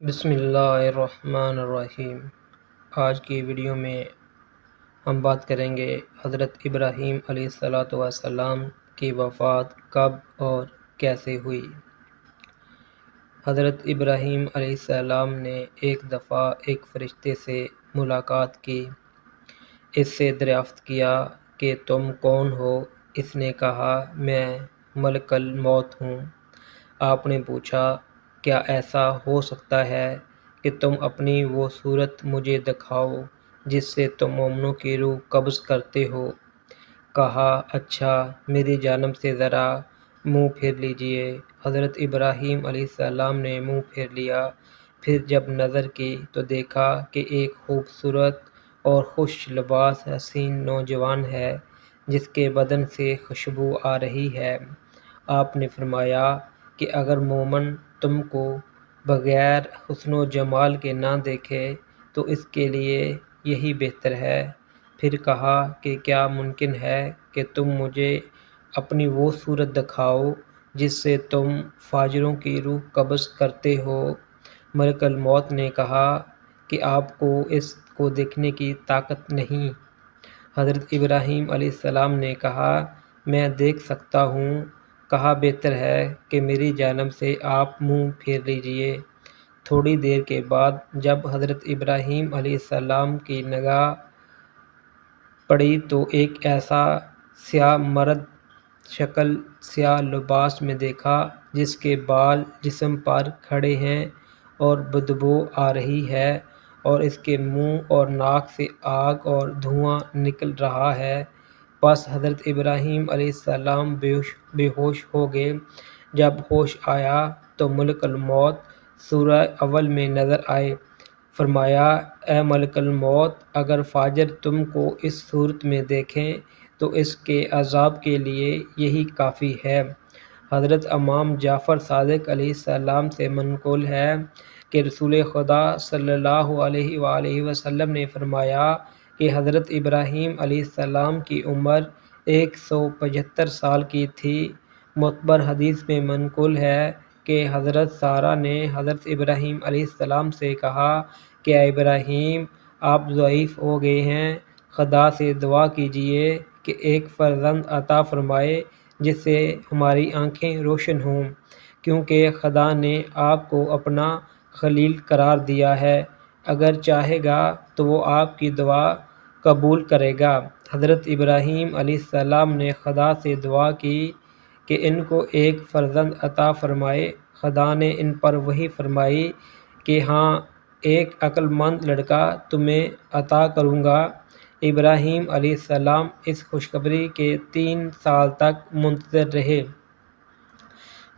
بسم اللہ الرحمن الرحیم۔ آج کی ویڈیو میں ہم بات کریں گے حضرت ابراہیم علیہ السلام کی وفات کب اور کیسے ہوئی۔ حضرت ابراہیم علیہ السلام نے ایک دفعہ ایک فرشتے سے ملاقات کی۔ اس سے دریافت کیا کہ تم کون ہو؟ اس نے کہا میں ملک الموت ہوں۔ آپ نے پوچھا کیا ایسا ہو سکتا ہے کہ تم اپنی وہ صورت مجھے دکھاؤ جس سے تم مومنوں کی روح قبض کرتے ہو؟ کہا اچھا میری جانب سے ذرا منہ پھیر لیجئے۔ حضرت ابراہیم علیہ السلام نے منہ پھیر لیا۔ پھر جب نظر کی تو دیکھا کہ ایک خوبصورت اور خوش لباس حسین نوجوان ہے جس کے بدن سے خوشبو آ رہی ہے۔ آپ نے فرمایا کہ اگر مومن تم کو بغیر حسن و جمال کے نہ دیکھے تو اس کے لیے یہی بہتر ہے۔ پھر کہا کہ کیا ممکن ہے کہ تم مجھے اپنی وہ صورت دکھاؤ جس سے تم فاجروں کی روح قبض کرتے ہو؟ ملک الموت نے کہا کہ آپ کو اس کو دیکھنے کی طاقت نہیں۔ حضرت ابراہیم علیہ السلام نے کہا میں دیکھ سکتا ہوں۔ کہا بہتر ہے کہ میری جانب سے آپ منہ پھیر لیجئے۔ تھوڑی دیر کے بعد جب حضرت ابراہیم علیہ السلام کی نگاہ پڑی تو ایک ایسا سیاہ مرد شکل سیاہ لباس میں دیکھا جس کے بال جسم پر کھڑے ہیں اور بدبو آ رہی ہے اور اس کے منہ اور ناک سے آگ اور دھواں نکل رہا ہے۔ بس حضرت ابراہیم علیہ السلام بے ہوش ہو گئے۔ جب ہوش آیا تو ملک الموت سورہ اول میں نظر آئے۔ فرمایا اے ملک الموت اگر فاجر تم کو اس صورت میں دیکھیں تو اس کے عذاب کے لیے یہی کافی ہے۔ حضرت امام جعفر صادق علیہ السلام سے منقول ہے کہ رسول خدا صلی اللہ علیہ وآلہ وسلم نے فرمایا کہ حضرت ابراہیم علیہ السلام کی عمر 175 سال کی تھی۔ معتبر حدیث میں منقول ہے کہ حضرت سارہ نے حضرت ابراہیم علیہ السلام سے کہا کہ اے ابراہیم آپ ضعیف ہو گئے ہیں، خدا سے دعا کیجئے کہ ایک فرزند عطا فرمائے جس سے ہماری آنکھیں روشن ہوں، کیونکہ خدا نے آپ کو اپنا خلیل قرار دیا ہے، اگر چاہے گا تو وہ آپ کی دعا قبول کرے گا۔ حضرت ابراہیم علیہ السلام نے خدا سے دعا کی کہ ان کو ایک فرزند عطا فرمائے۔ خدا نے ان پر وحی فرمائی کہ ہاں ایک عقل مند لڑکا تمہیں عطا کروں گا۔ ابراہیم علیہ السلام اس خوشخبری کے 3 سال تک منتظر رہے۔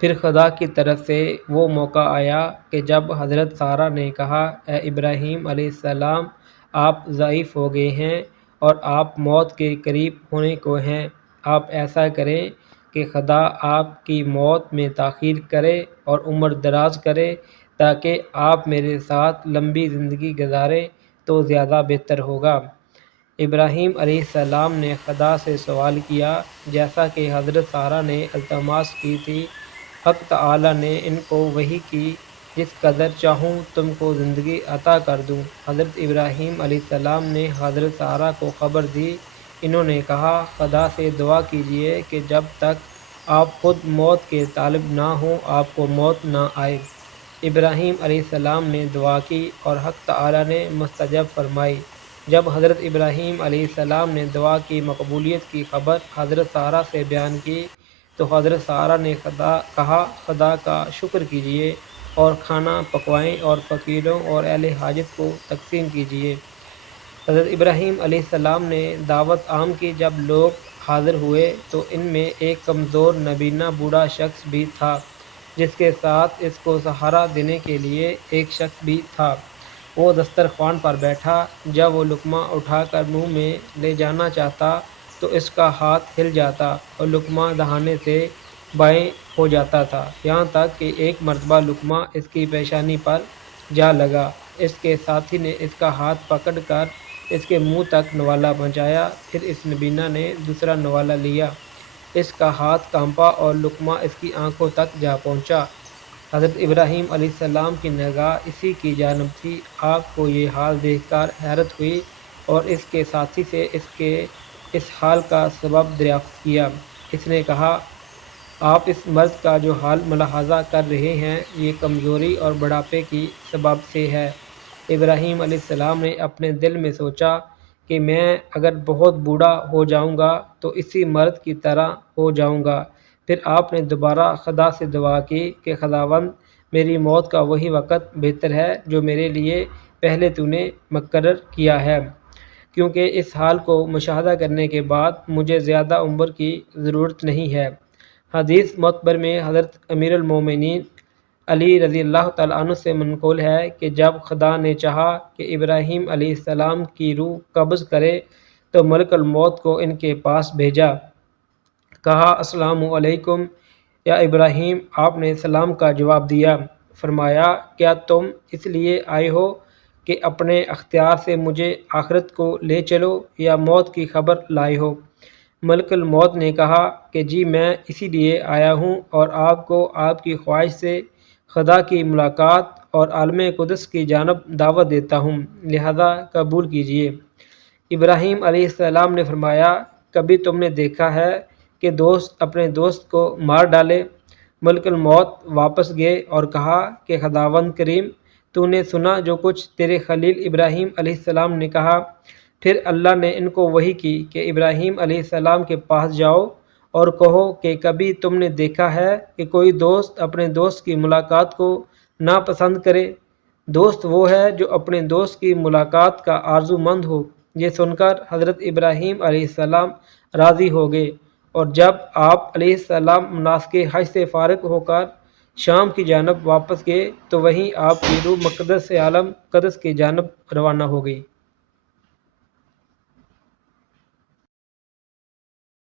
پھر خدا کی طرف سے وہ موقع آیا کہ جب حضرت سارہ نے کہا اے ابراہیم علیہ السلام آپ ضعیف ہو گئے ہیں اور آپ موت کے قریب ہونے کو ہیں، آپ ایسا کریں کہ خدا آپ کی موت میں تاخیر کرے اور عمر دراز کرے تاکہ آپ میرے ساتھ لمبی زندگی گزاریں تو زیادہ بہتر ہوگا۔ ابراہیم علیہ السلام نے خدا سے سوال کیا جیسا کہ حضرت سارہ نے التماس کی تھی۔ حق تعالیٰ نے ان کو وحی کی جس قدر چاہوں تم کو زندگی عطا کر دوں۔ حضرت ابراہیم علیہ السلام نے حضرت سارہ کو خبر دی۔ انہوں نے کہا خدا سے دعا کیجئے کہ جب تک آپ خود موت کے طالب نہ ہوں آپ کو موت نہ آئے۔ ابراہیم علیہ السلام نے دعا کی اور حق تعالیٰ نے مستجب فرمائی۔ جب حضرت ابراہیم علیہ السلام نے دعا کی مقبولیت کی خبر حضرت سارہ سے بیان کی تو حضرت سارہ نے کہا خدا کا شکر کیجئے اور کھانا پکوائیں اور فقیروں اور اہل حاجت کو تقسیم کیجئے۔ حضرت ابراہیم علیہ السلام نے دعوت عام کی۔ جب لوگ حاضر ہوئے تو ان میں ایک کمزور نابینا بوڑھا شخص بھی تھا جس کے ساتھ اس کو سہارا دینے کے لیے ایک شخص بھی تھا۔ وہ دسترخوان پر بیٹھا۔ جب وہ لقمہ اٹھا کر منہ میں لے جانا چاہتا تو اس کا ہاتھ ہل جاتا اور لقمہ دہانے سے بائیں ہو جاتا تھا، یہاں تک کہ ایک مرتبہ لقمہ اس کی پیشانی پر جا لگا۔ اس کے ساتھی نے اس کا ہاتھ پکڑ کر اس کے منہ تک نوالا پہنچایا۔ پھر اس نابینا نے دوسرا نوالا لیا، اس کا ہاتھ کانپا اور لقمہ اس کی آنکھوں تک جا پہنچا۔ حضرت ابراہیم علیہ السلام کی نگاہ اسی کی جانب تھی۔ آپ کو یہ حال دیکھ کر حیرت ہوئی اور اس کے ساتھی سے اس حال کا سبب دریافت کیا۔ اس نے کہا، آپ اس مرد کا جو حال ملاحظہ کر رہے ہیں یہ کمزوری اور بڑھاپے کی سبب سے ہے۔ ابراہیم علیہ السلام نے اپنے دل میں سوچا کہ میں اگر بہت بوڑھا ہو جاؤں گا تو اسی مرد کی طرح ہو جاؤں گا۔ پھر آپ نے دوبارہ خدا سے دعا کی کہ خداوند، میری موت کا وہی وقت بہتر ہے جو میرے لیے پہلے تو نے مقرر کیا ہے، کیونکہ اس حال کو مشاہدہ کرنے کے بعد مجھے زیادہ عمر کی ضرورت نہیں ہے۔ حدیث معتبر میں حضرت امیر المومنین علی رضی اللہ تعالیٰ عنہ سے منقول ہے کہ جب خدا نے چاہا کہ ابراہیم علیہ السلام کی روح قبض کرے تو ملک الموت کو ان کے پاس بھیجا۔ کہا، السلام علیکم یا ابراہیم۔ آپ نے سلام کا جواب دیا۔ فرمایا، کیا تم اس لیے آئے ہو کہ اپنے اختیار سے مجھے آخرت کو لے چلو یا موت کی خبر لائے ہو؟ ملک الموت نے کہا کہ جی، میں اسی لیے آیا ہوں اور آپ کو آپ کی خواہش سے خدا کی ملاقات اور عالم قدس کی جانب دعوت دیتا ہوں، لہذا قبول کیجیے۔ ابراہیم علیہ السلام نے فرمایا، کبھی تم نے دیکھا ہے کہ دوست اپنے دوست کو مار ڈالے؟ ملک الموت واپس گئے اور کہا کہ خداوند کریم، تو نے سنا جو کچھ تیرے خلیل ابراہیم علیہ السلام نے کہا۔ پھر اللہ نے ان کو وحی کی کہ ابراہیم علیہ السلام کے پاس جاؤ اور کہو کہ کبھی تم نے دیکھا ہے کہ کوئی دوست اپنے دوست کی ملاقات کو ناپسند کرے؟ دوست وہ ہے جو اپنے دوست کی ملاقات کا آرزو مند ہو۔ یہ سن کر حضرت ابراہیم علیہ السلام راضی ہو گئے، اور جب آپ علیہ السلام مناسک حج سے فارغ ہو کر شام کی جانب واپس گئے تو وہیں آپ کی روح مقدس عالم قدس کی جانب روانہ ہو گئی۔